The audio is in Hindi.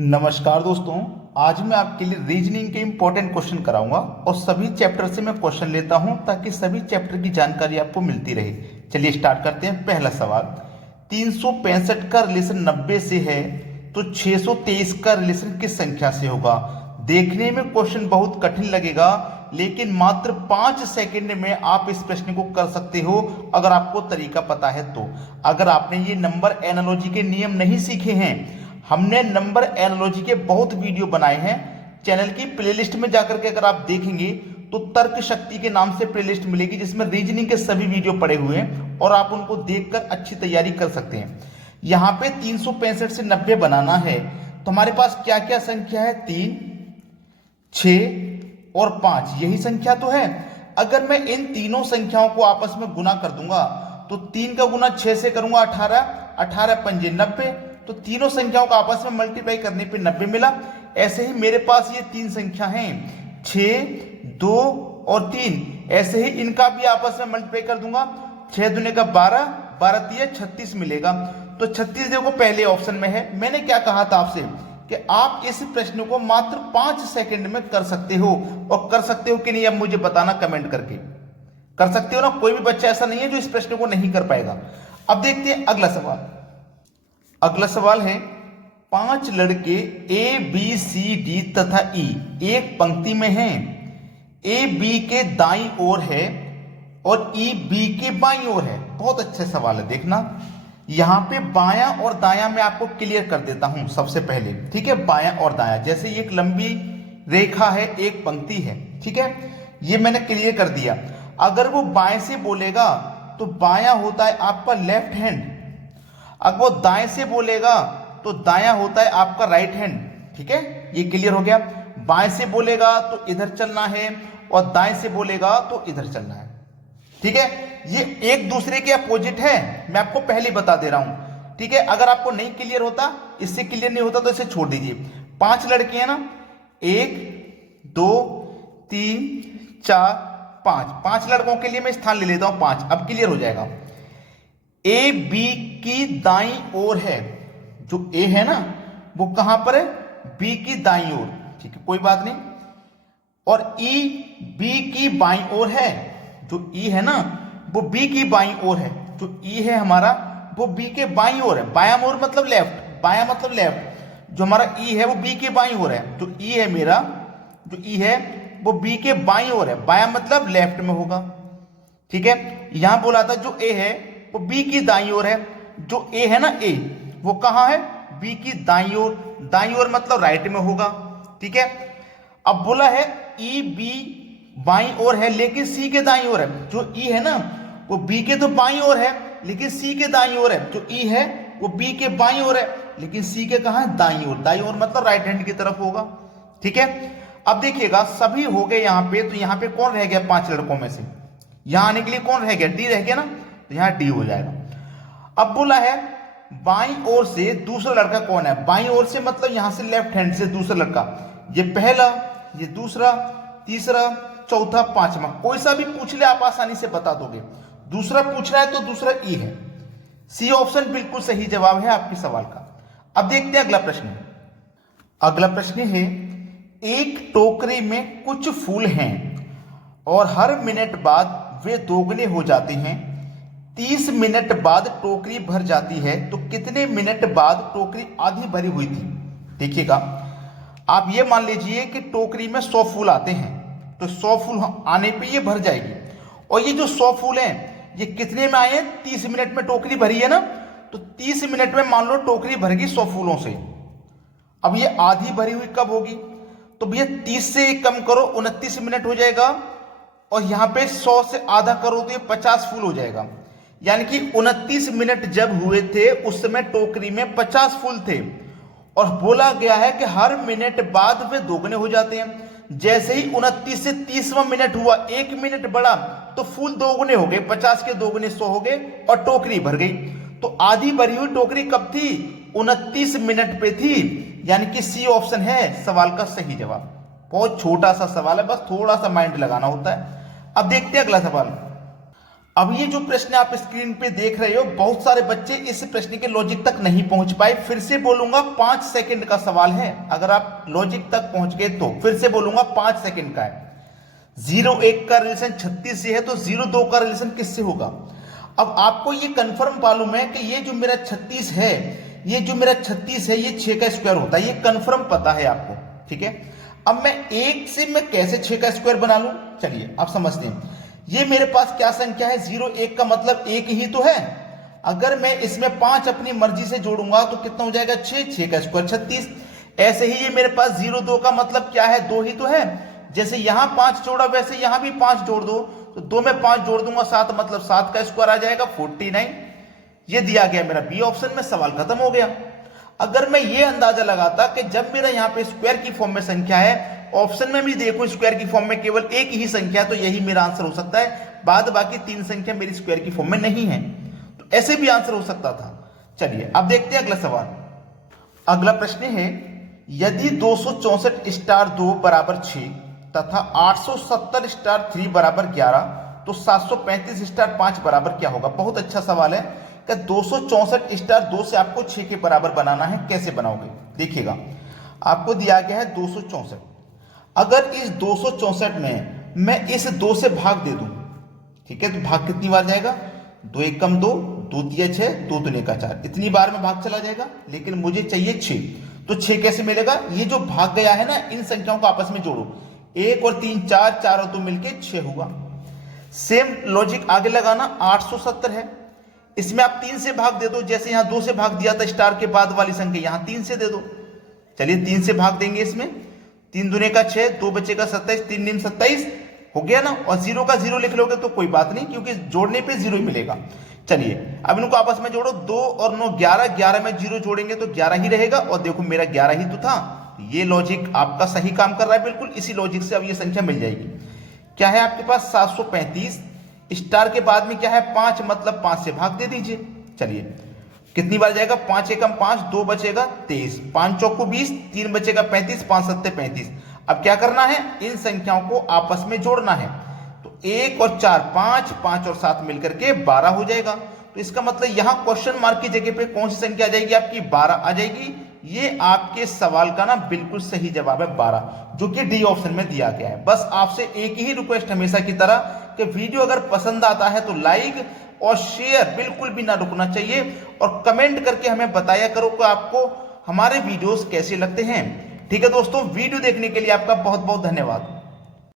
नमस्कार दोस्तों, आज मैं आपके लिए रीजनिंग के इंपॉर्टेंट क्वेश्चन कराऊंगा और सभी चैप्टर से मैं क्वेश्चन लेता हूं ताकि सभी चैप्टर की जानकारी आपको मिलती रहे। चलिए स्टार्ट करते हैं। पहला सवाल, 365 का रिलेशन 90 से है तो 623 का रिलेशन किस संख्या से होगा। देखने में क्वेश्चन बहुत कठिन लगेगा, लेकिन मात्र 5 सेकंड में आप इस प्रश्न को कर सकते हो अगर आपको तरीका पता है तो। अगर आपने ये नंबर एनालॉजी के नियम नहीं सीखे हैं, हमने नंबर एनालॉजी के बहुत वीडियो बनाए हैं। चैनल की प्लेलिस्ट में जाकर के अगर आप देखेंगे तो तर्क शक्ति के नाम से प्लेलिस्ट मिलेगी, जिसमें रीजनिंग के सभी वीडियो पड़े हुए हैं और आप उनको देखकर अच्छी तैयारी कर सकते हैं। यहाँ पे 365 से 90 बनाना है तो हमारे पास क्या क्या संख्या है, 3, 6 और 5, यही संख्या तो है। अगर मैं इन तीनों संख्याओं को आपस में गुना कर दूंगा तो 3 का गुना 6 से करूंगा 18, 18 पंजे 90, तो तीनों संख्याओं का आपस में मल्टीप्लाई करने पे 90 मिला। ऐसे ही मेरे पास ये तीन संख्या हैं 6, 2 और 3, ऐसे ही इनका भी आपस में मल्टीप्लाई कर दूंगा। 6 दूने का 12, 12 तिया 36 मिलेगा। तो 36 देखो पहले ऑप्शन में है। मैंने क्या कहा था आपसे कि आप इस प्रश्न को मात्र 5 सेकंड में कर सकते हो, और कर सकते हो कि नहीं अब मुझे बताना कमेंट करके। कर सकते हो ना, कोई भी बच्चा ऐसा नहीं है जो इस प्रश्न को नहीं कर पाएगा। अब देखते हैं अगला सवाल। अगला सवाल है, 5 लड़के ए बी सी डी तथा ई एक पंक्ति में हैं। ए बी के दाईं ओर है और ई बी के बाईं ओर है। बहुत अच्छा सवाल है, देखना यहां पे बायां और दायां मैं आपको क्लियर कर देता हूं सबसे पहले, ठीक है। बायां और दायां, जैसे एक लंबी रेखा है, एक पंक्ति है, ठीक है, ये मैंने क्लियर कर दिया। अगर वो बाएं से बोलेगा तो बायां होता है आपका लेफ्ट हैंड, अगर वो दाएं से बोलेगा तो दायां होता है आपका राइट हैंड, ठीक है, ये क्लियर हो गया। बाएं से बोलेगा तो इधर चलना है और दाएं से बोलेगा तो इधर चलना है, ठीक है। ये एक दूसरे के अपोजिट है, मैं आपको पहले ही बता दे रहा हूं, ठीक है। अगर आपको नहीं क्लियर होता, इससे क्लियर नहीं होता तो इसे छोड़ दीजिए। 5 लड़के हैं ना, 1 2 3 4 5, 5 लड़कों के लिए मैं स्थान ले लेता हूं 5। अब क्लियर हो जाएगा। ए बी की दाईं ओर है, जो ए है ना वो कहां पर है, बी की दाईं ओर, ठीक है, कोई बात नहीं। और ई बी की बाईं ओर है, जो ई है ना वो बी की बाईं ओर है। जो ई है हमारा वो बी के बाईं ओर है। बायां ओर मतलब लेफ्ट, बायां मतलब लेफ्ट। जो हमारा ई है वो बी के बाईं ओर है। जो ई है मेरा, जो ई है वो बी के बाईं ओर है। बायां मतलब लेफ्ट में होगा, ठीक है। यहां बोला था जो ए है वो बी की दाईं ओर है। जो ए है ना ए, वो कहां है, बी की दाईं ओर। दाईं ओर मतलब राइट में होगा, ठीक है। अब बोला है ई बी बाईं ओर है लेकिन सी के दाईं ओर है। जो ई है ना वो बी के तो बाईं ओर है लेकिन सी के दाईं ओर है। जो ई है वो बी के बाईं ओर है लेकिन सी के कहां है, दाईं ओर। दाईं ओर मतलब राइट हैंड की तरफ होगा, ठीक है। अब देखिएगा सभी हो गए यहां पे, तो यहां पे कौन रह गया 5 लड़कों में से, यहां आने के लिए कौन रह गया, डी रह गया ना, तो यहां डी हो जाएगा। अब बोला है बाईं ओर से दूसरा लड़का कौन है। बाईं ओर से मतलब यहां से लेफ्ट हैंड से दूसरा लड़का, ये पहला, ये दूसरा, तीसरा, चौथा, पांचवा, कोई सा भी पूछ ले आप आसानी से बता दोगे। दूसरा पूछ रहा है तो दूसरा ई है। सी ऑप्शन बिल्कुल सही जवाब है आपके सवाल का। अब देखते हैं अगला प्रश्न। अगला प्रश्न है, एक टोकरी में कुछ फूल हैं और हर मिनट बाद वे दोगुने हो जाते हैं। 30 मिनट बाद टोकरी भर जाती है, तो कितने मिनट बाद टोकरी आधी भरी हुई थी। देखिएगा, आप ये मान लीजिए कि टोकरी में 100 फूल आते हैं, तो 100 फूल आने पे ये भर जाएगी। और ये जो 100 फूल हैं ये कितने में आए हैं, 30 मिनट में टोकरी भरी है ना, तो 30 मिनट में मान लो टोकरी भर गई 100 फूलों से। अब ये आधी भरी हुई कब होगी, तो भैया 30 से कम करो 29 मिनट हो जाएगा, और यहां पे 100 से आधा करो तो ये 50 फूल हो जाएगा। यानी कि 29 मिनट जब हुए थे उस समय टोकरी में 50 फूल थे, और बोला गया है कि हर मिनट बाद वे दोगुने हो जाते हैं। जैसे ही 29 से 30वां मिनट हुआ, 1 मिनट बढ़ा तो फूल दोगुने हो गए, 50 के दोगुने 100 हो गए और टोकरी भर गई। तो आधी भरी हुई टोकरी कब थी, 29 मिनट पे थी। यानी कि सी ऑप्शन है सवाल का सही जवाब। बहुत छोटा सा सवाल है, बस थोड़ा सा माइंड लगाना होता है। अब देखते हैं अगला सवाल। अब ये जो प्रश्न आप स्क्रीन पे देख रहे हो, बहुत सारे बच्चे इस प्रश्न के लॉजिक तक नहीं पहुंच पाए। फिर से बोलूंगा 5 सेकंड का सवाल है, अगर आप लॉजिक तक पहुंच गए तो फिर से बोलूंगा 5 सेकंड का है। 0-1 का रिलेशन 36 से है, तो 0-2 का रिलेशन किससे होगा? अब आपको ये कंफर्म मालूम है कि ये जो मेरा 36 है, ये जो मेरा 36 है, ये 6 का स्क्वायर होता है, ये कंफर्म पता है आपको, ठीक है। अब मैं 1 से मैं कैसे 6 का स्क्वायर बना लूं, चलिए आप समझते हैं। ये मेरे पास क्या संख्या है, 0-1 का मतलब 1 ही तो है। अगर मैं इसमें 5 अपनी मर्जी से जोड़ूंगा तो कितना हो जाएगा, 6 का स्क्वायर 36। ऐसे ही ये मेरे पास 0-2 का मतलब क्या है, 2 ही तो है। जैसे यहां 5 जोड़ा वैसे यहां भी 5 जोड़ दो, तो 2 में 5 जोड़ दूंगा 7, मतलब 7 का स्क्वायर आ जाएगा 49। ये दिया गया मेरा बी ऑप्शन में, सवाल खत्म हो गया। अगर मैं ये अंदाजा लगाता कि जब मेरा यहाँ पे स्क्वायर की फॉर्म में संख्या है, ऑप्शन में भी देखो स्क्वायर की फॉर्म में केवल एक ही संख्या, तो यही मेरा आंसर हो सकता है, बाद बाकी 3 संख्या मेरी स्क्वायर की फॉर्म में नहीं है, तो ऐसे भी आंसर हो सकता था। चलिए अब देखते हैं अगला सवाल। अगला प्रश्न है, यदि 264 स्टार 2 बराबर 6 तथा 870 स्टार 3 बराबर 11, तो 735 स्टार 5 बराबर क्या होगा? बहुत अच्छा सवाल है कि 264 स्टार 2 से आपको 6 के बराबर बनाना है, कैसे बनाओगे? देखिएगा, आपको दिया गया है 264। अगर इस 264 में मैं इस 2 से भाग दे दूं, ठीक है, तो भाग कितनी बार जाएगा? 2 एकम 2, 2 तिया 6, 2 दूने का 4, इतनी बार में भाग चला जाएगा। लेकिन मुझे चाहिए 6, तो 6 कैसे मिलेगा? ये जो भाग गया है ना, इन संख्याओं को आपस में जोड़ो, 1 और 3 4, 4 और 2 मिलके 6 हुआ। सेम लॉजिक आगे लगाना, 870 है, इसमें आप 3 से भाग दे दो, जैसे यहां 2 से भाग दिया था स्टार के बाद वाली संख्या, यहां 3 से दे दो। चलिए 3 से भाग देंगे, इसमें 3 दूने का 6, 2 बचेगा 27, 3 नीम 27 हो गया ना। और 0 का 0 लिख लोगे तो कोई बात नहीं, क्योंकि जोड़ने पे 0 ही मिलेगा। चलिए अब इनको आपस में जोड़ो, 2 और 9 11, 11 में 0 जोड़ेंगे तो 11 ही रहेगा, और देखो मेरा 11 ही तो था। ये लॉजिक आपका सही काम कर रहा है बिल्कुल, इसी लॉजिक से अब ये संख्या मिल जाएगी। क्या है आपके पास? 735, स्टार के बाद में क्या है? 5, मतलब 5 से भाग दे दीजिए। चलिए कितनी बार जाएगा? 5 एकम 5, 2 बचेगा 23, 5 चौको 20, 3 बचेगा 35, 5 सत्ते 35। अब क्या करना है? इन संख्याओं को आपस में जोड़ना है, तो 1 और 4 5, 5 और 7 मिलकर के 12 हो जाएगा। तो इसका मतलब यहां क्वेश्चन मार्क की जगह पे कौन सी संख्या आ जाएगी? आपकी 12 आ जाएगी। ये आपके सवाल का ना बिल्कुल सही जवाब है 12, जो कि डी ऑप्शन में दिया गया है। बस आपसे एक ही रिक्वेस्ट हमेशा की तरह कि वीडियो अगर पसंद आता है तो लाइक और शेयर बिल्कुल भी ना रुकना चाहिए, और कमेंट करके हमें बताया करो कि आपको हमारे वीडियोस कैसे लगते हैं। ठीक है दोस्तों, वीडियो देखने के लिए आपका बहुत बहुत धन्यवाद।